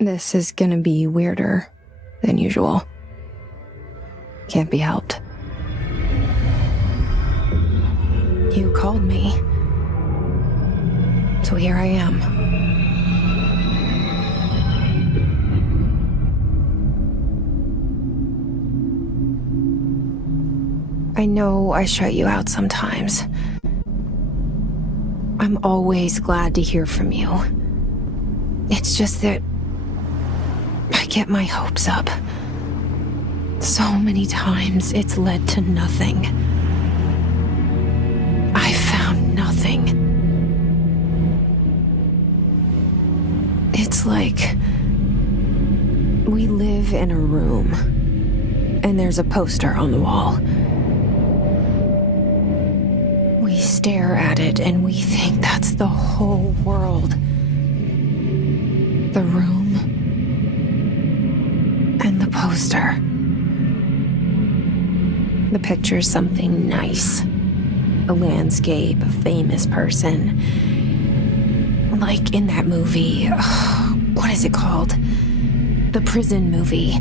This is gonna be weirder than usual. Can't be helped. You called me. So here I am. I know I shut you out sometimes. I'm always glad to hear from you. It's just that I get my hopes up. So many times it's led to nothing. I found nothing. It's like we live in a room and there's a poster on the wall. We stare at it and we think that's the whole world. The room and the poster. The picture's something nice. A landscape, a famous person. Like in that movie, what is it called? The prison movie.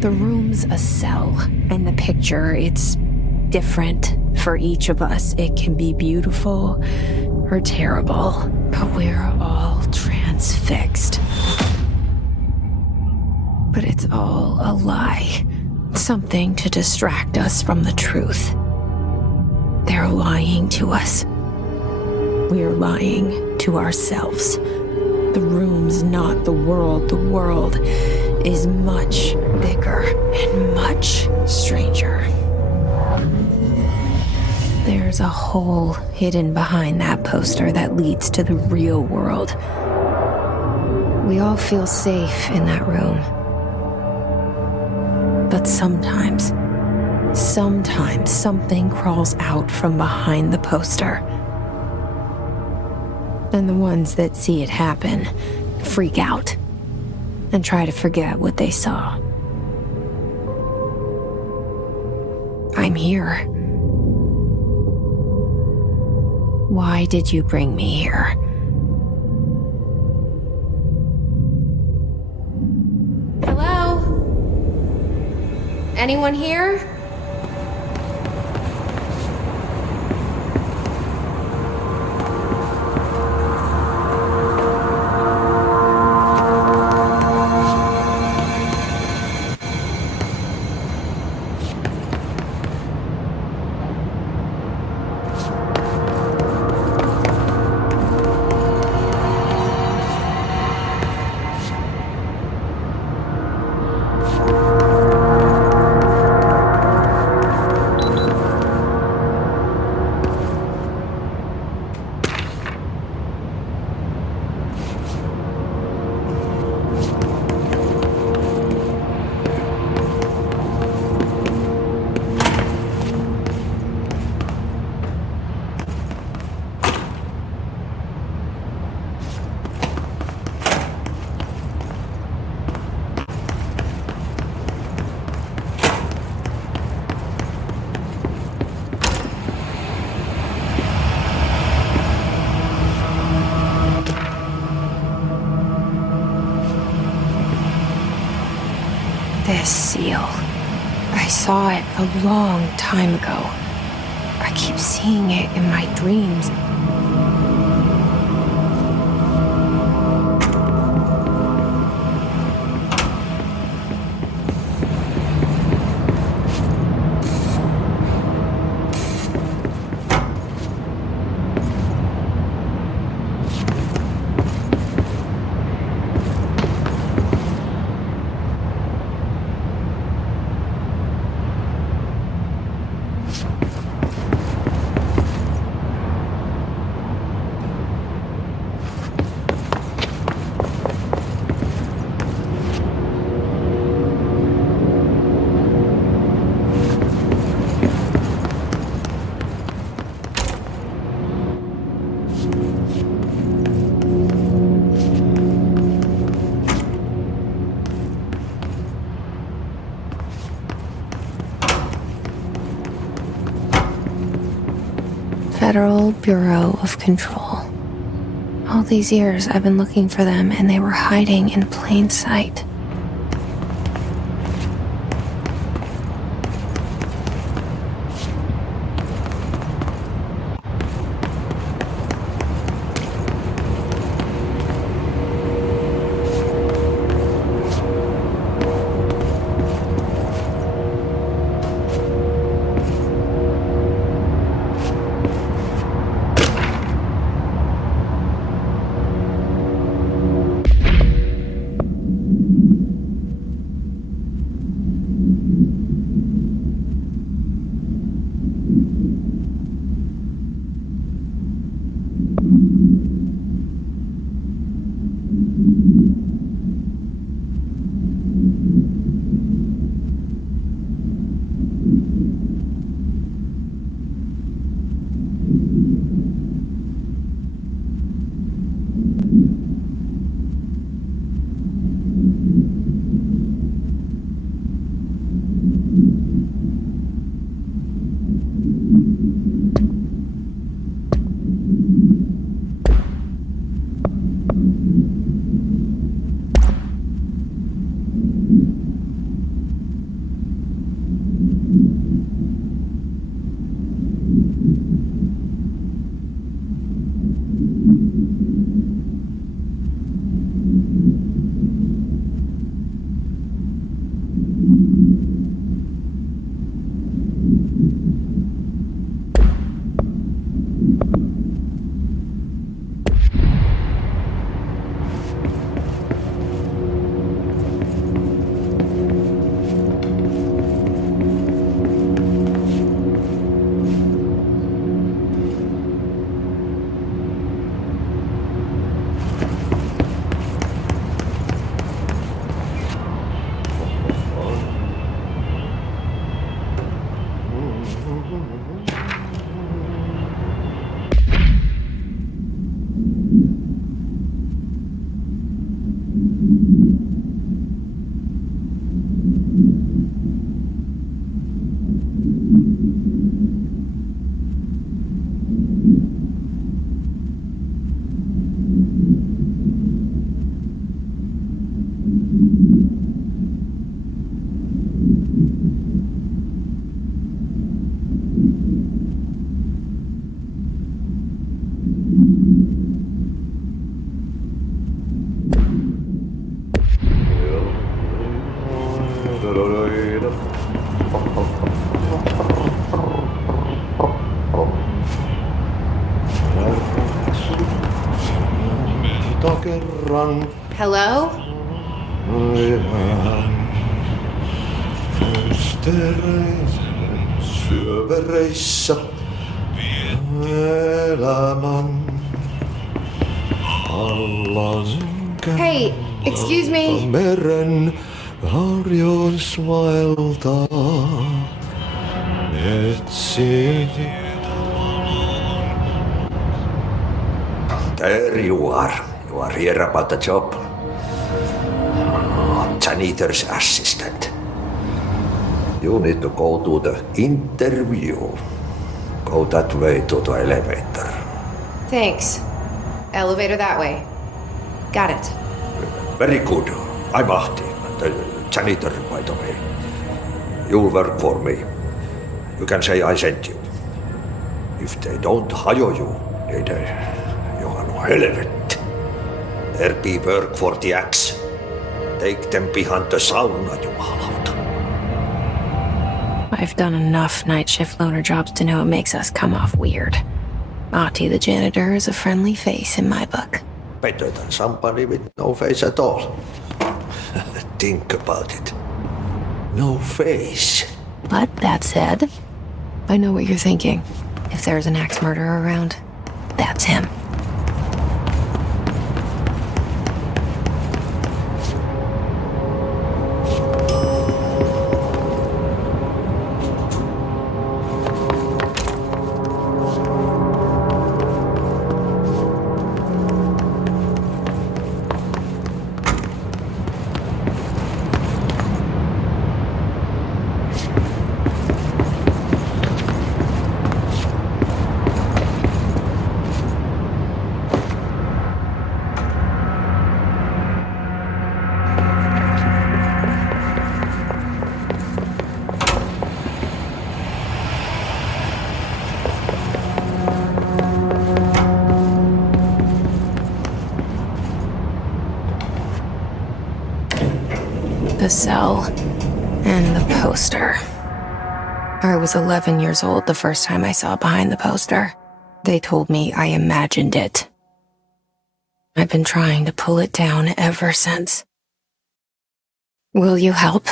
The room's a cell, and the picture, it's different for each of us. It can be beautiful or terrible, but we're all transfixed. But it's all a lie. Something to distract us from the truth. They're lying to us. We're lying to ourselves. The room's not the world. The world is much bigger and much stranger. There's a hole hidden behind that poster that leads to the real world. We all feel safe in that room. But sometimes something crawls out from behind the poster. And the ones that see it happen freak out and try to forget what they saw. I'm here. Why did you bring me here? Hello? Anyone here? This seal. I saw it a long time ago. I keep seeing it in my dreams. Federal Bureau of Control. All these years I've been looking for them, and they were hiding in plain sight. Hello? Syövereissä elämän alla Hey, excuse me. meren harjois vaeltaa etsi. There you are. You are here about the job. Janitor's assistant. You need to go to the interview. Go that way to the elevator. Thanks. Elevator that way. Got it. Very good. I'm Ahti, the janitor, by the way. You'll work for me. You can say I sent you. If they don't hire you, niin Johan on helvet. There be work for the axe. Take them behind the sauna, jumalauta. I've done enough night shift loner jobs to know it makes us come off weird. Ahti the janitor is a friendly face in my book. Better than somebody with no face at all. Think about it. No face. But that said, I know what you're thinking. If there's an axe murderer around, that's him. The cell. And the poster. I was 11 years old the first time I saw behind the poster. They told me I imagined it. I've been trying to pull it down ever since. Will you help?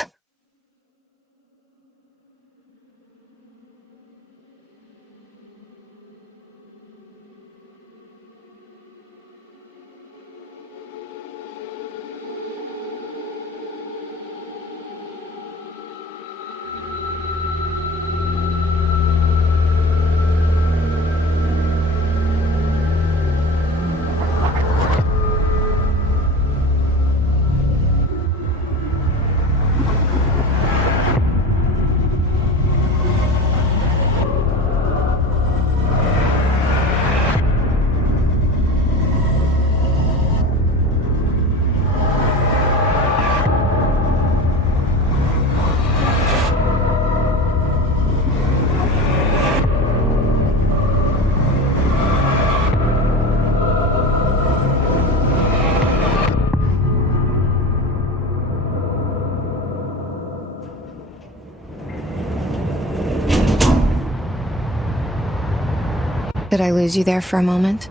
Did I lose you there for a moment?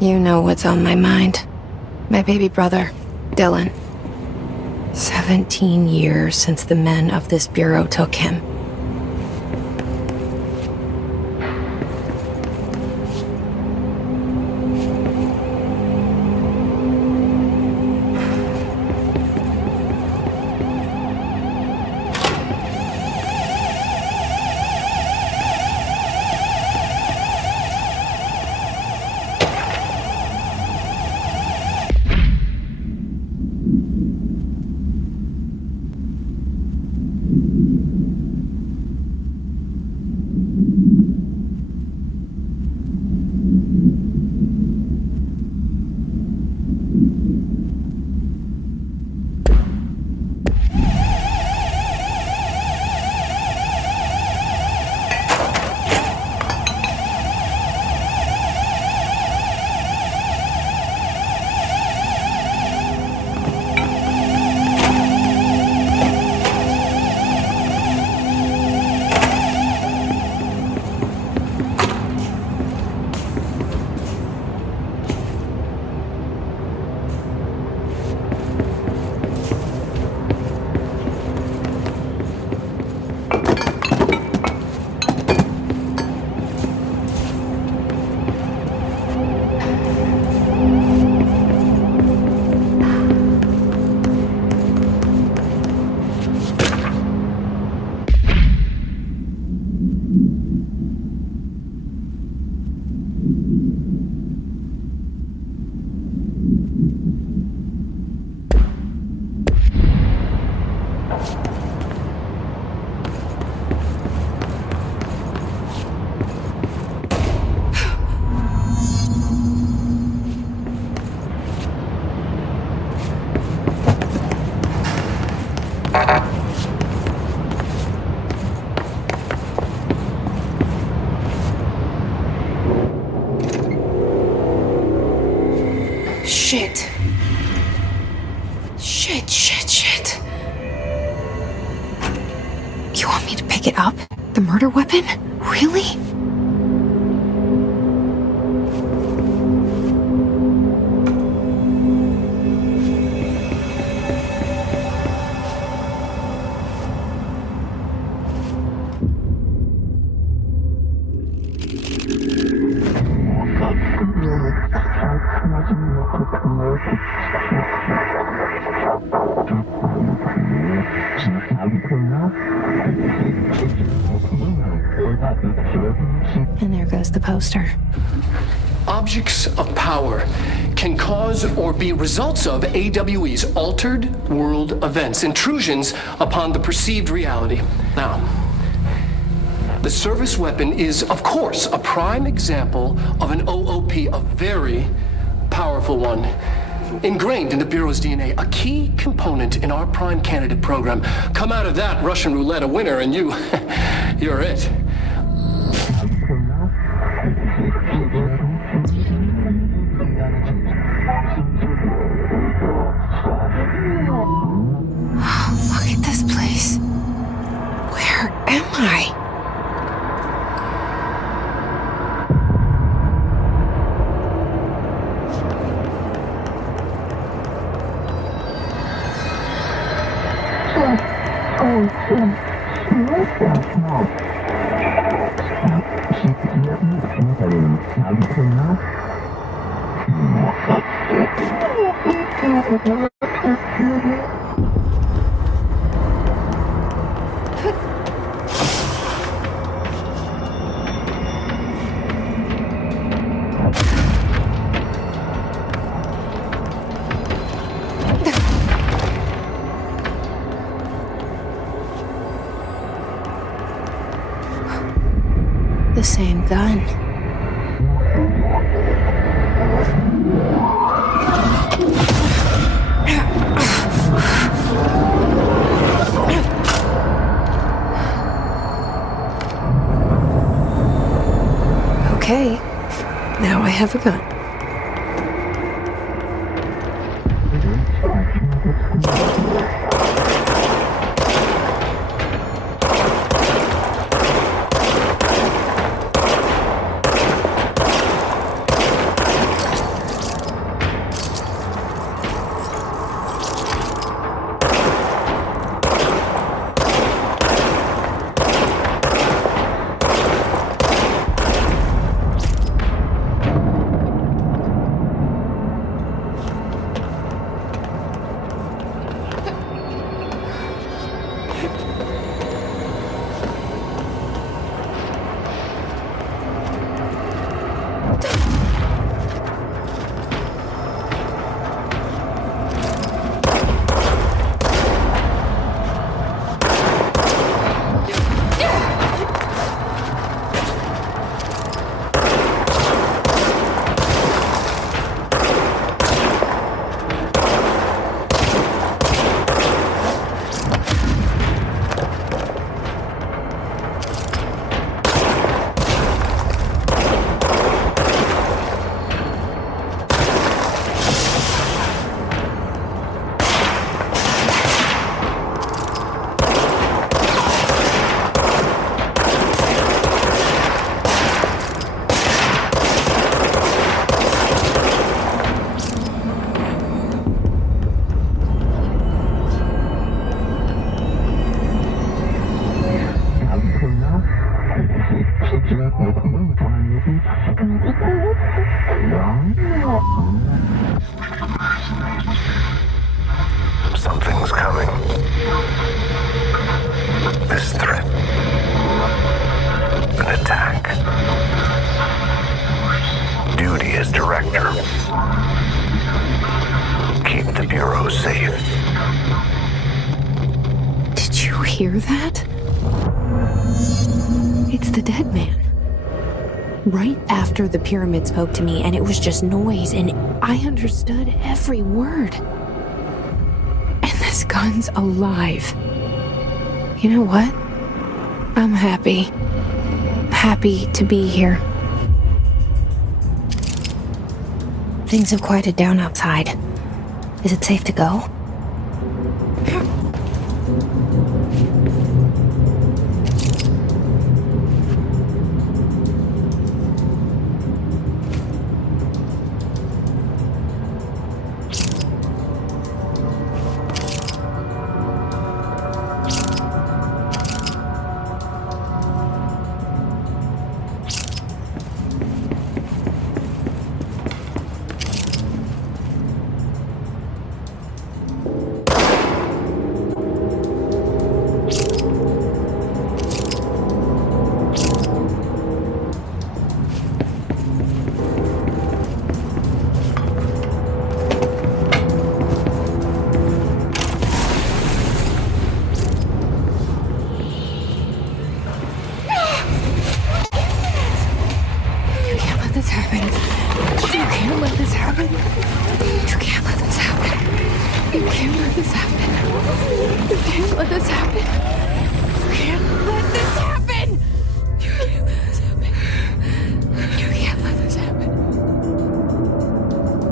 You know what's on my mind. My baby brother, Dylan. 17 years since the men of this bureau took him. Shit. Shit. You want me to pick it up? The murder weapon? Really? And there goes the poster. Objects of power can cause or be results of AWE's altered world events, intrusions upon the perceived reality. Now, the service weapon is, of course, a prime example of an OOP, a very powerful one. Ingrained in the Bureau's DNA, a key component in our prime candidate program. Come out of that Russian roulette a winner and you're it. The same gun. Okay, now I have a gun. Something's coming. This threat. An attack. Duty as director. Keep the Bureau safe. Did you hear that? It's the dead man. Right after the pyramid spoke to me, and it was just noise, and I understood every word. And this gun's alive. You know what? I'm happy. Happy to be here. Things have quieted down outside. Is it safe to go?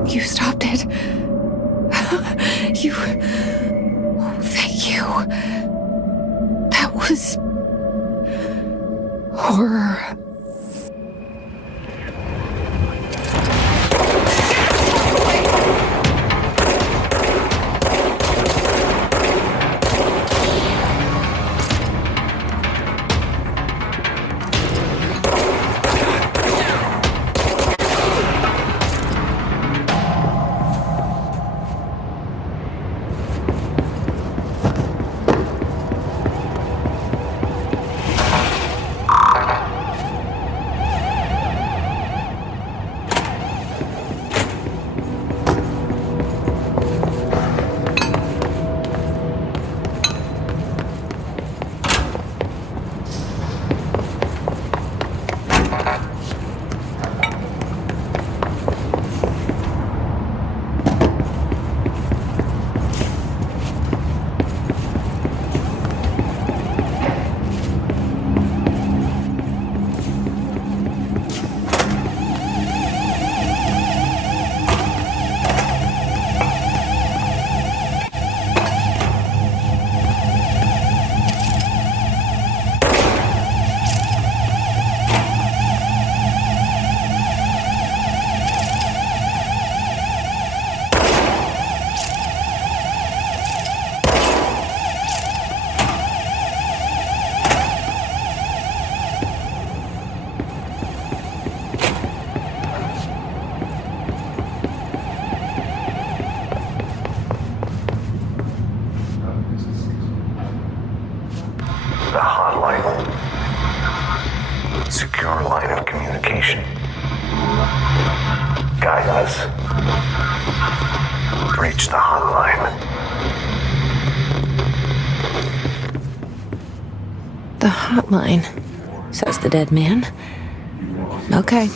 You stopped it. You... Oh, thank you. That was... horror. has. Reach the hotline. The hotline, says the dead man. Okay.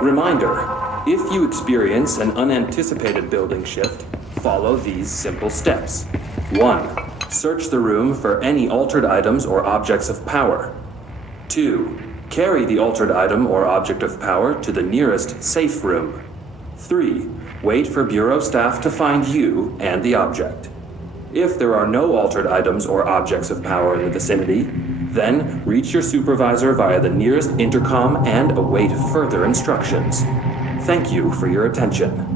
Reminder, if you experience an unanticipated building shift, follow these simple steps. 1. Search the room for any altered items or objects of power. 2. Carry the altered item or object of power to the nearest safe room. 3. Wait for Bureau staff to find you and the object. If there are no altered items or objects of power in the vicinity, then reach your supervisor via the nearest intercom and await further instructions. Thank you for your attention.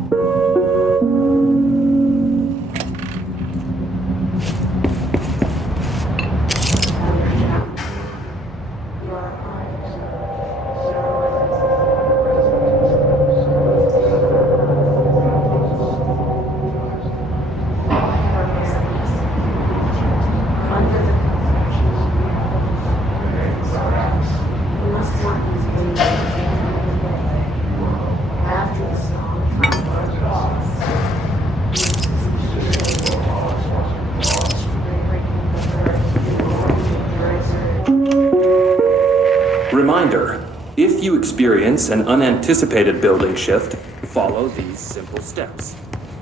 Reminder, If you experience an unanticipated building shift, follow these simple steps.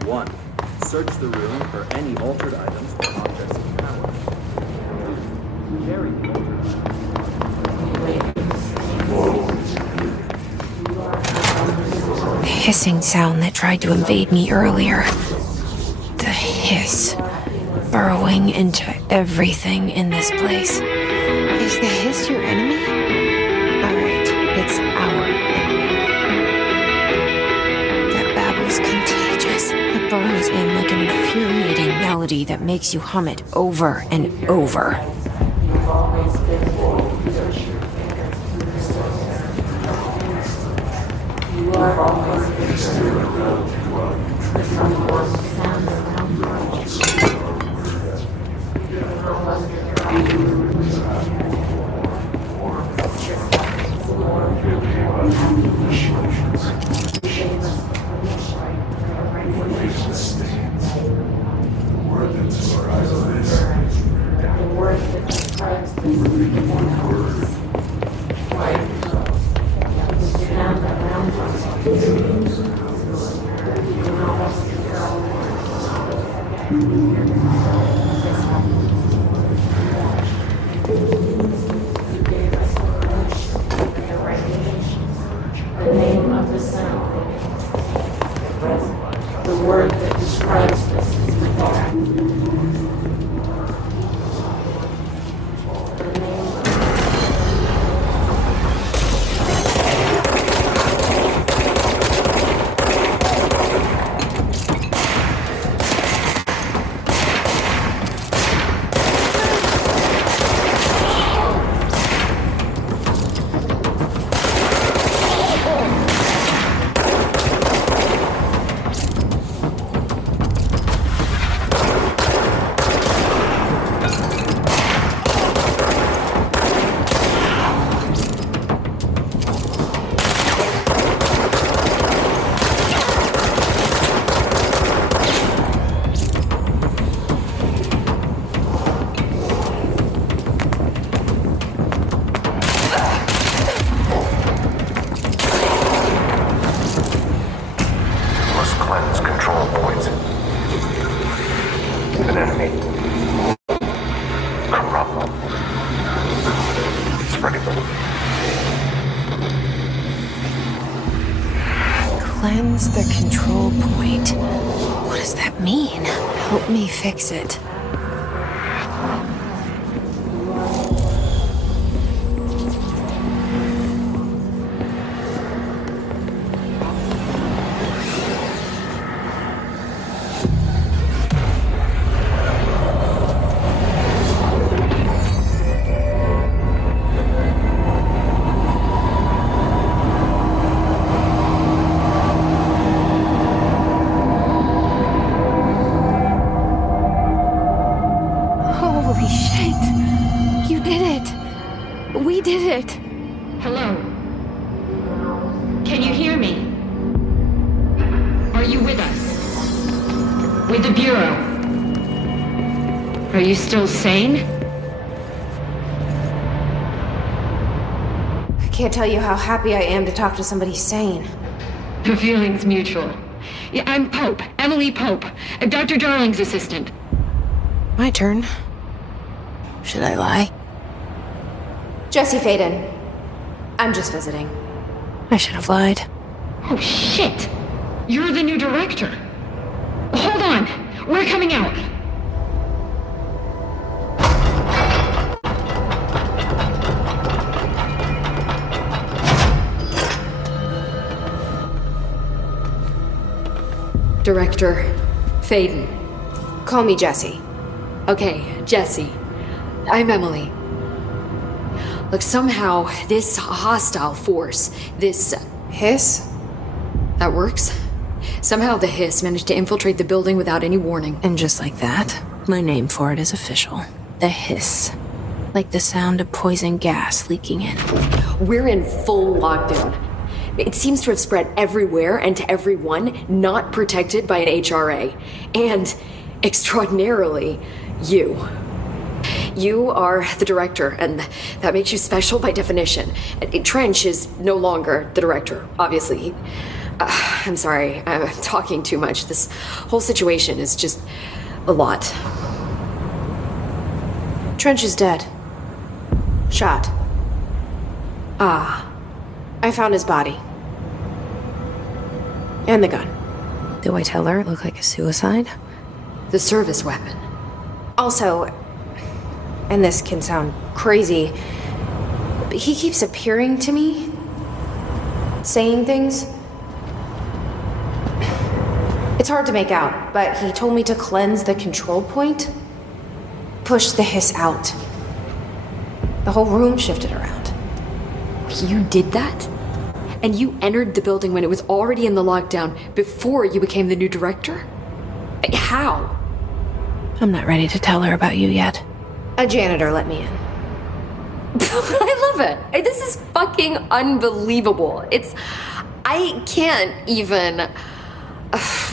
1. Search the room for any altered items or objects of power. 2. Carry the altered items. Hissing sound that tried to invade me earlier. The hiss. Burrowing into everything in this place. Is the hiss your enemy? Alright, it's our enemy. That babble's contagious. It burrows in like an infuriating melody that makes you hum it over and over. Cleanse the control point. What does that mean? Help me fix it. Holy shit! You did it! We did it! Hello? Can you hear me? Are you with us? With the Bureau? Are you still sane? I can't tell you how happy I am to talk to somebody sane. The feeling's mutual. Yeah, I'm Pope, Emily Pope, Dr. Darling's assistant. My turn. Should I lie? Jesse Faden. I'm just visiting. I should have lied. Oh, shit! You're the new director. Hold on! We're coming out! Director Faden. Call me Jesse. Okay, Jesse. I'm Emily. Look, somehow this hostile force, this Hiss? that works. Somehow the hiss managed to infiltrate the building without any warning. And just like that, my name for it is official. The hiss. Like the sound of poison gas leaking in. We're in full lockdown. It seems to have spread everywhere and to everyone not protected by an HRA. And, extraordinarily, you. You are the director, and that makes you special by definition. Trench is no longer the director, obviously. I'm sorry, I'm talking too much. This whole situation is just a lot. Trench is dead. Shot. Ah. I found his body. And the gun. Do I tell her it looked like a suicide? The service weapon. Also, and this can sound crazy, but he keeps appearing to me, saying things. It's hard to make out, but he told me to cleanse the control point, push the hiss out. The whole room shifted around. You did that? And you entered the building when it was already in the lockdown before you became the new director? How? I'm not ready to tell her about you yet. A janitor let me in. I love it. This is fucking unbelievable. I can't even...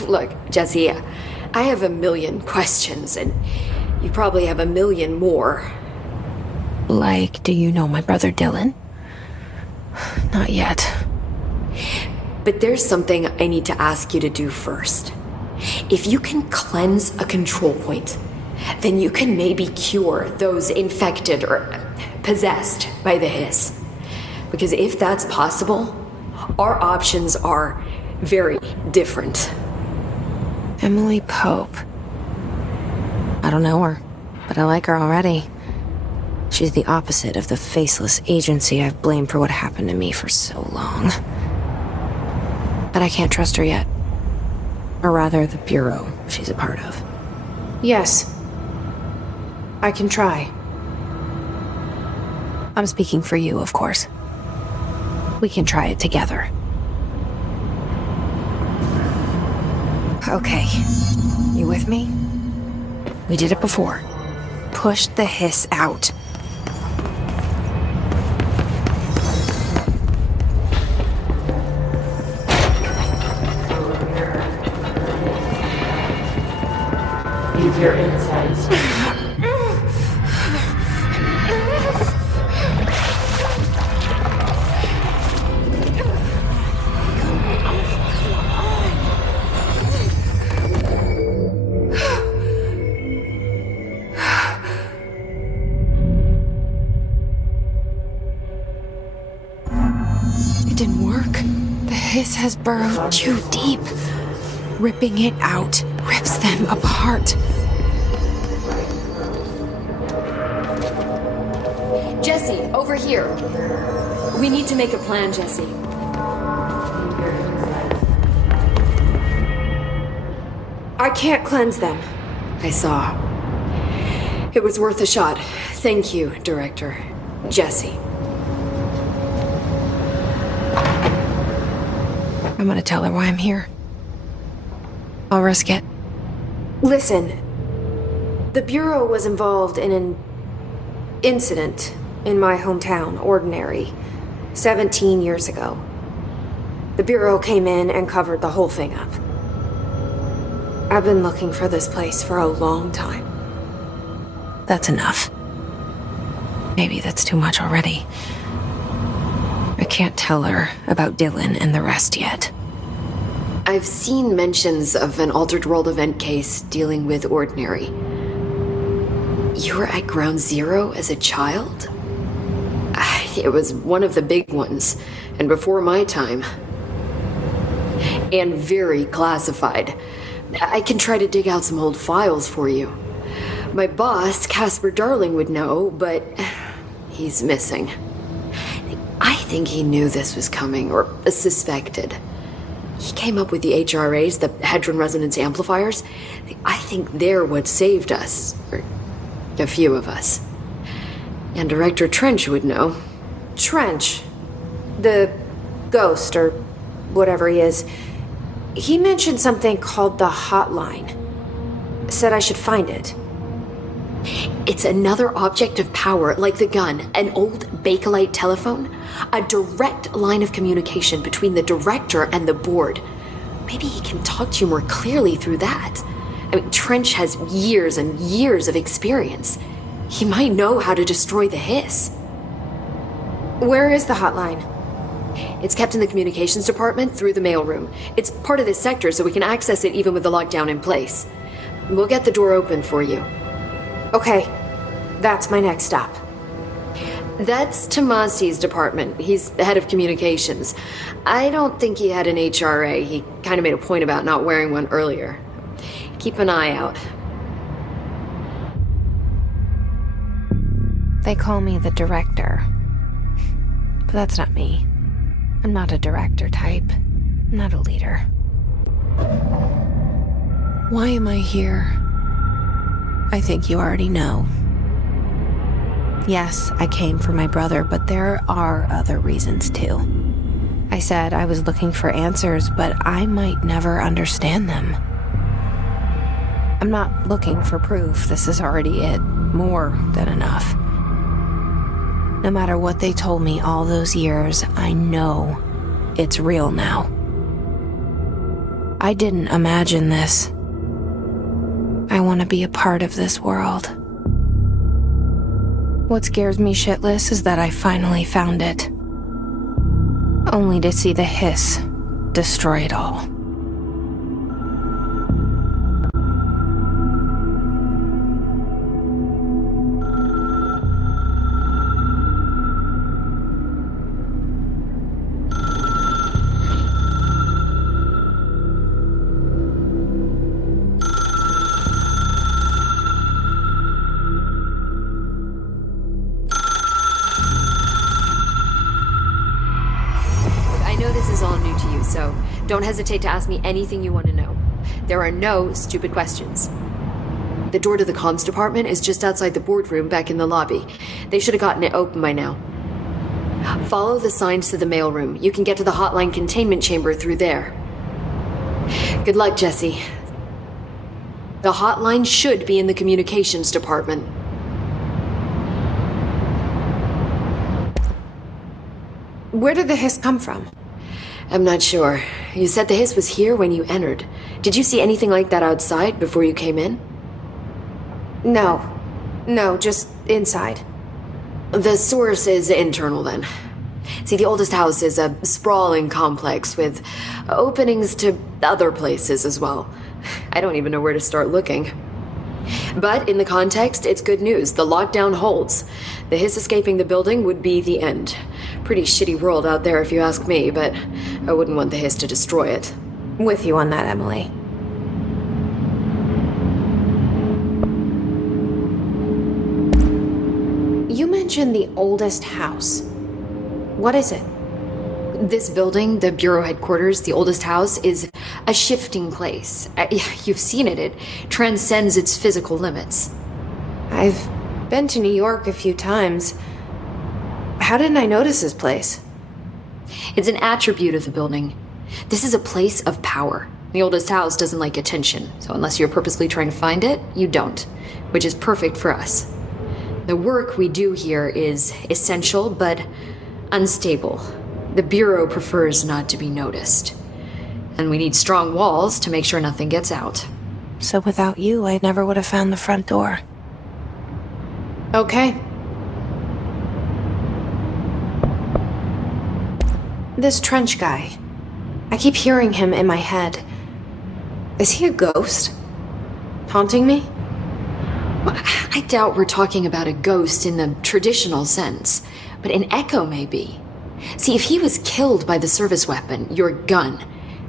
Look, Jesse, I have a million questions, and you probably have a million more. Like, do you know my brother Dylan? Not yet. But there's something I need to ask you to do first. If you can cleanse a control point, then you can maybe cure those infected or possessed by the hiss. Because if that's possible, our options are very different. Emily Pope. I don't know her, but I like her already. She's the opposite of the faceless agency I've blamed for what happened to me for so long. But I can't trust her yet. Or rather, the Bureau she's a part of. Yes. I can try. I'm speaking for you, of course. We can try it together. Okay. You with me? We did it before. Push the hiss out. Use your insight. It didn't work. The hiss has burrowed too deep. Ripping it out rips them apart. Jesse, over here. We need to make a plan, Jesse. I can't cleanse them. I saw. It was worth a shot. Thank you, Director. Jesse. I'm gonna tell her why I'm here. I'll risk it. Listen, the Bureau was involved in an incident in my hometown, Ordinary, 17 years ago. The Bureau came in and covered the whole thing up. I've been looking for this place for a long time. That's enough. Maybe that's too much already. I can't tell her about Dylan and the rest yet. I've seen mentions of an Altered World event case dealing with Ordinary. You were at Ground Zero as a child? It was one of the big ones, and before my time. And very classified. I can try to dig out some old files for you. My boss, Casper Darling, would know, but he's missing. I think he knew this was coming, or suspected. He came up with the HRAs, the Hadron Resonance Amplifiers. I think they're what saved us, or a few of us. And Director Trench would know. Trench, the ghost, or whatever he is, he mentioned something called the Hotline. Said I should find it. It's another object of power, like the gun, an old Bakelite telephone, a direct line of communication between the director and the board. Maybe he can talk to you more clearly through that. I mean, Trench has years and years of experience. He might know how to destroy the hiss. Where is the hotline? It's kept in the communications department through the mailroom. It's part of this sector, so we can access it even with the lockdown in place. We'll get the door open for you. Okay, that's my next stop. That's Tomasi's department. He's the head of communications. I don't think he had an HRA. He kind of made a point about not wearing one earlier. Keep an eye out. They call me the director. But that's not me. I'm not a director type. I'm not a leader. Why am I here? I think you already know. Yes, I came for my brother, but there are other reasons too. I said I was looking for answers, but I might never understand them. I'm not looking for proof. This is already it. More than enough. No matter what they told me all those years, I know it's real now. I didn't imagine this. I want to be a part of this world. What scares me shitless is that I finally found it. Only to see the hiss destroy it all. So don't hesitate to ask me anything you want to know. There are no stupid questions. The door to the comms department is just outside the boardroom back in the lobby. They should have gotten it open by now. Follow the signs to the mailroom. You can get to the hotline containment chamber through there. Good luck, Jesse. The hotline should be in the communications department. Where did the hiss come from? I'm not sure. You said the hiss was here when you entered. Did you see anything like that outside before you came in? No, just inside. The source is internal then. See, the oldest house is a sprawling complex with openings to other places as well. I don't even know where to start looking. But in the context, it's good news. The lockdown holds. The hiss escaping the building would be the end. Pretty shitty world out there if you ask me, but I wouldn't want the hiss to destroy it. With you on that, Emily. You mentioned the oldest house. What is it? This building, the Bureau headquarters, the oldest house, is a shifting place. You've seen it. It transcends its physical limits. I've been to New York a few times. How didn't I notice this place? It's an attribute of the building. This is a place of power. The oldest house doesn't like attention, so unless you're purposely trying to find it, you don't, which is perfect for us. The work we do here is essential, but unstable. The Bureau prefers not to be noticed. And we need strong walls to make sure nothing gets out. So without you, I never would have found the front door. Okay. This Trench guy. I keep hearing him in my head. Is he a ghost? Haunting me? I doubt we're talking about a ghost in the traditional sense, but an echo maybe. See, if he was killed by the service weapon, your gun,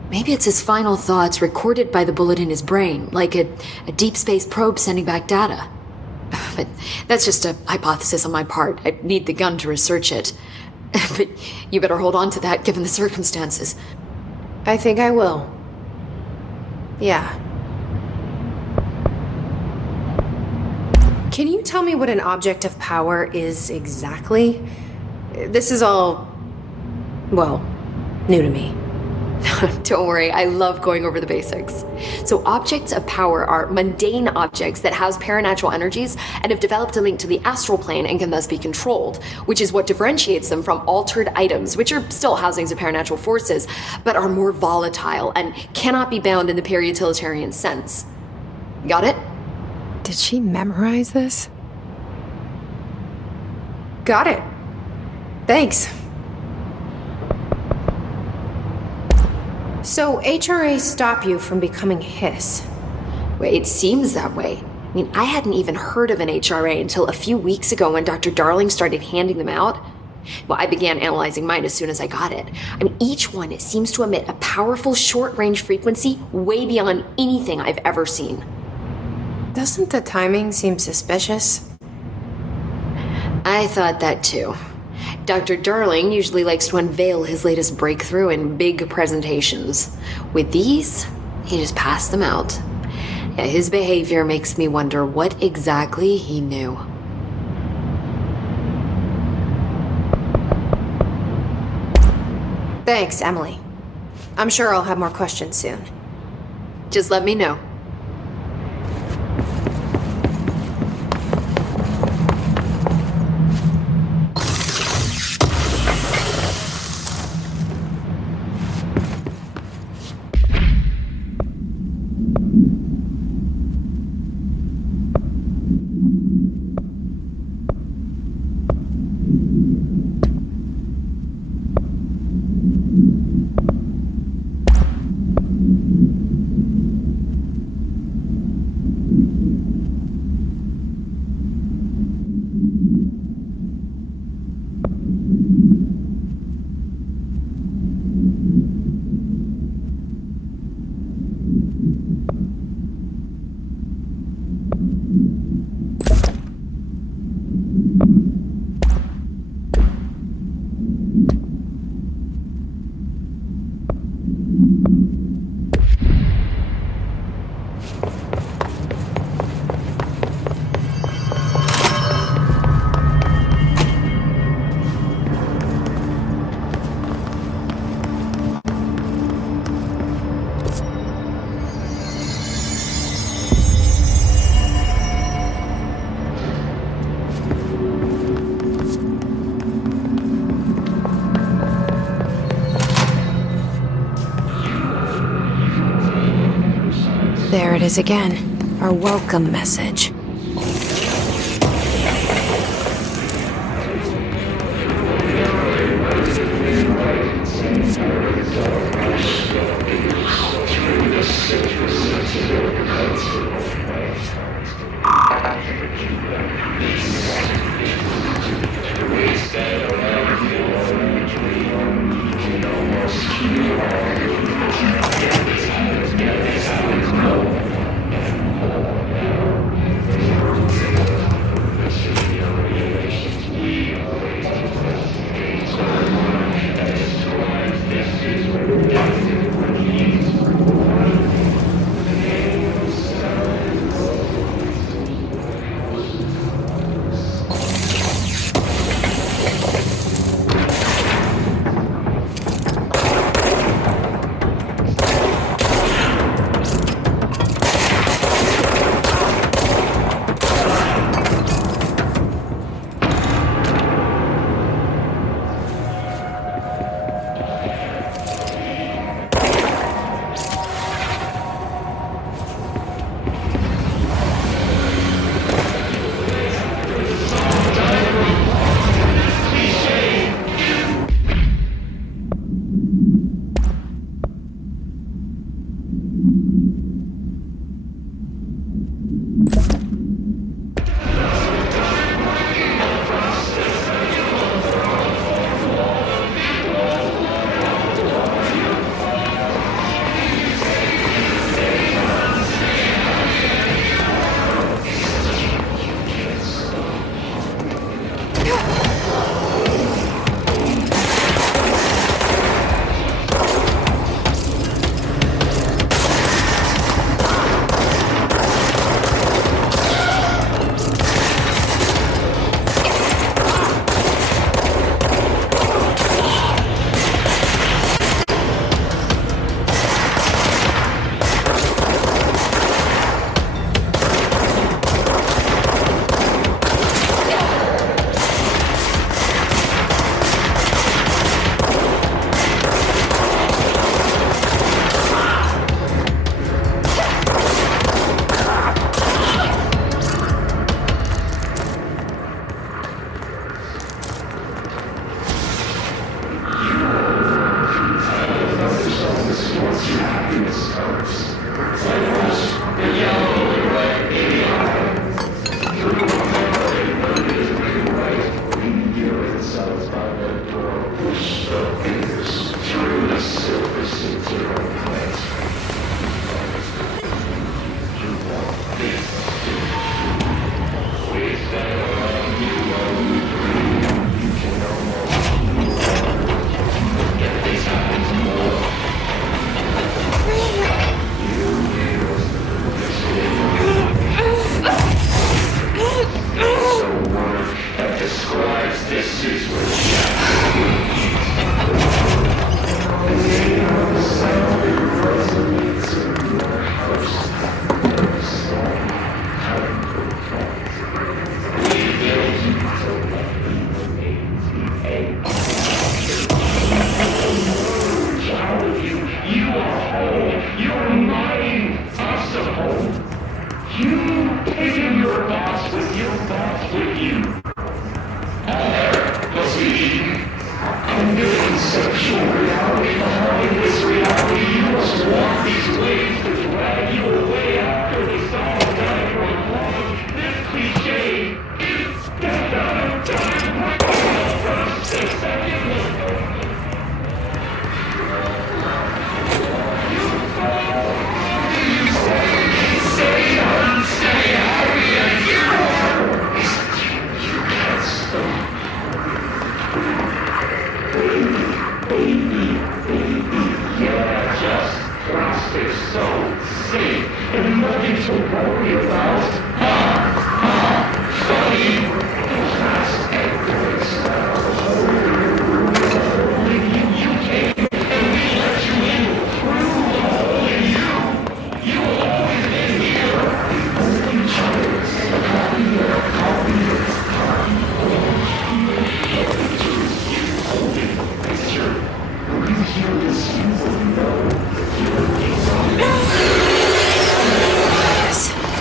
maybe it's his final thoughts recorded by the bullet in his brain, like a deep space probe sending back data. But that's just a hypothesis on my part. I need the gun to research it. But you better hold on to that given the circumstances. I think I will. Yeah. Can you tell me what an object of power is exactly? This is all, well, new to me. Don't worry, I love going over the basics. So objects of power are mundane objects that house paranatural energies and have developed a link to the astral plane and can thus be controlled, which is what differentiates them from altered items, which are still housings of paranatural forces, but are more volatile and cannot be bound in the peri-utilitarian sense. Got it? Did she memorize this? Got it. Thanks. So HRA stop you from becoming Hiss? Well, it seems that way. I mean, I hadn't even heard of an HRA until a few weeks ago when Dr. Darling started handing them out. Well, I began analyzing mine as soon as I got it. I mean, each one, it seems to emit a powerful short-range frequency way beyond anything I've ever seen. Doesn't the timing seem suspicious? I thought that too. Dr. Darling usually likes to unveil his latest breakthrough in big presentations. With these, he just passed them out. Yeah, his behavior makes me wonder what exactly he knew. Thanks, Emily. I'm sure I'll have more questions soon. Just let me know. There it is again. Our welcome message.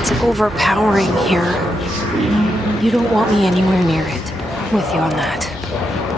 It's overpowering here. You don't want me anywhere near it. With you on that.